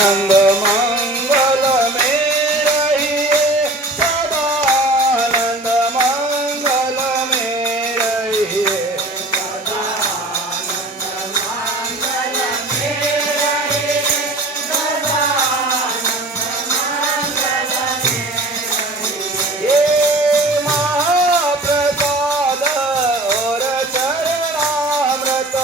मंगल में रहिए, सदानंद मंगल में रहिए। ये महाप्रसाद और चरणामृत,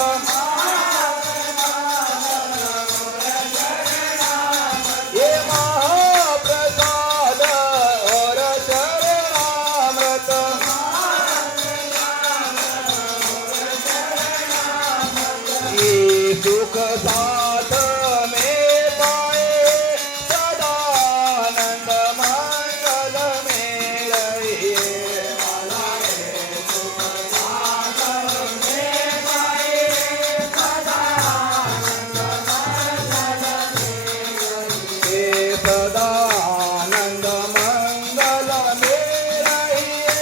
ये महाप्रसाद और चरणामृत, ये सुख साथ में पाए, सदानंद मंगल में रहिए। हे सदानंद मंगल में रहिए,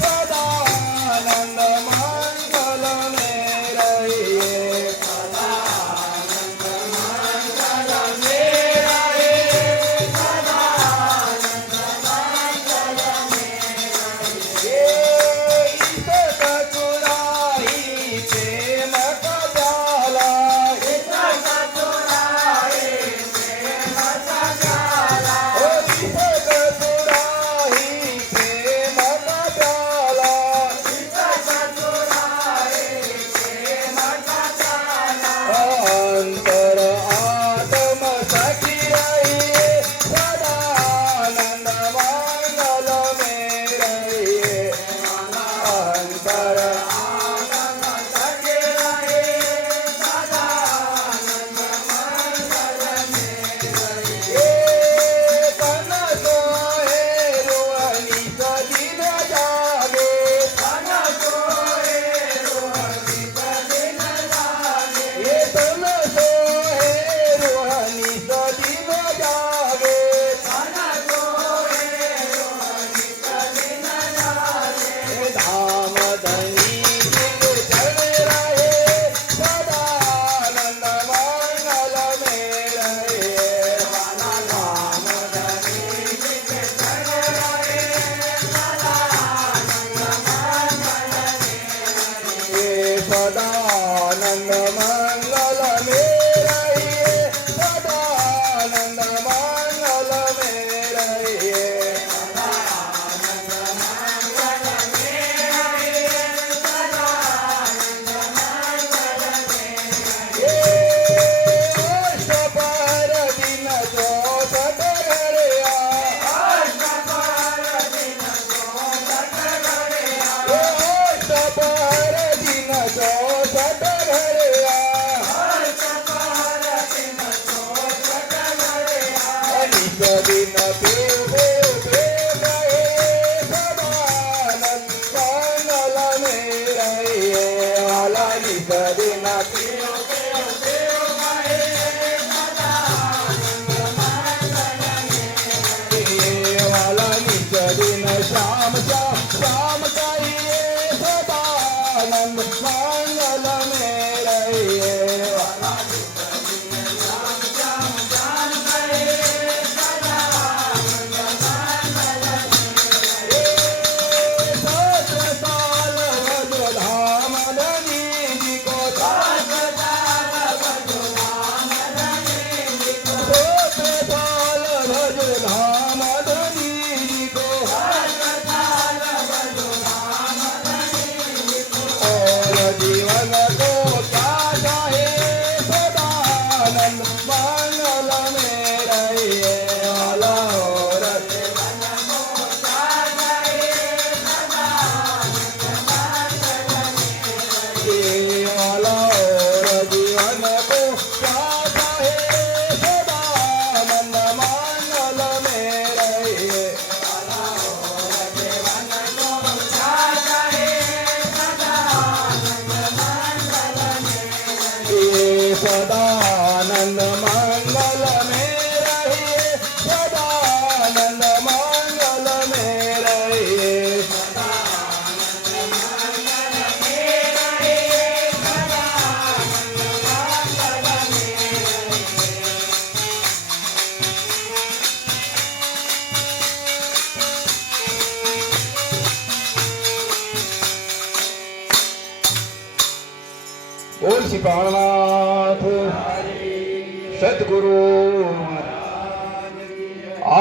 सदानंद मंगल में रहिए। अंतर आत्म सखी रहिए, सदानंद मंगल में रहिए। अंतर आत्म सखी रहिए, सदानंद मंगल में रहिए। तन सोहे रोहनी सदिन जागे, तन सोहे रोहनी सदिन जागे। ये तन सोहे रोहनी सदिन जागे, तन सोहे रोहनी सदिन जागे। धाम धनी सिंह चढ़ रहे, सदानंद मंगल में रहे। धाम धनी सिंह चढ़ रहे, सदानंद मंगल में रहे। सदानंद मंगल में रहिए, सदानंद मंगल में रहिए। ये अष्टपहर दिन 64 घड़िया, अष्टपहर दिन 64 घड़िया। ये अष्टपहर दिन 64 घड़िया, अष्टपहर दिन 64 घड़िया। नित दिन पेव पेव पेव रहे, सदानंद मंगल में रहिए। वाला नित दिन पेव पेव पेव रहे, सदानंद मंगल में रहिए। वाला नित दिन श्याम श्याम श्याम कहिए, सदानंद मंगल में रहिए। वाला नित दिन श्याम श्याम श्याम कहिए, सदानंद मंगल में रहिए। सहस्र साल भजो धाम धनी जी को, सहस्र साल भजो धाम धनी जी को। सहस्र साल भजो धाम धनी जी को, सहस्र साल भजो धाम धनी जी को। और जीवन को क्या चाहे, सदानंद मंगल में रहिए। वाला और जीवन को क्या चाहे, सदानंद मंगल में रहिए। वाला और जीवन को क्या चाहे, सदानंद मंगल में रहिए। वाला और जीवन को क्या चाहे, सदानंद मंगल में रहिए। सदानंद मंगल में रहिए, सदानंद मंगल में रहिए। सदानंद मंगल में रहिए, सदानंद मंगल में रहिए। ओम श्री प्राणनाथ सद्गुरु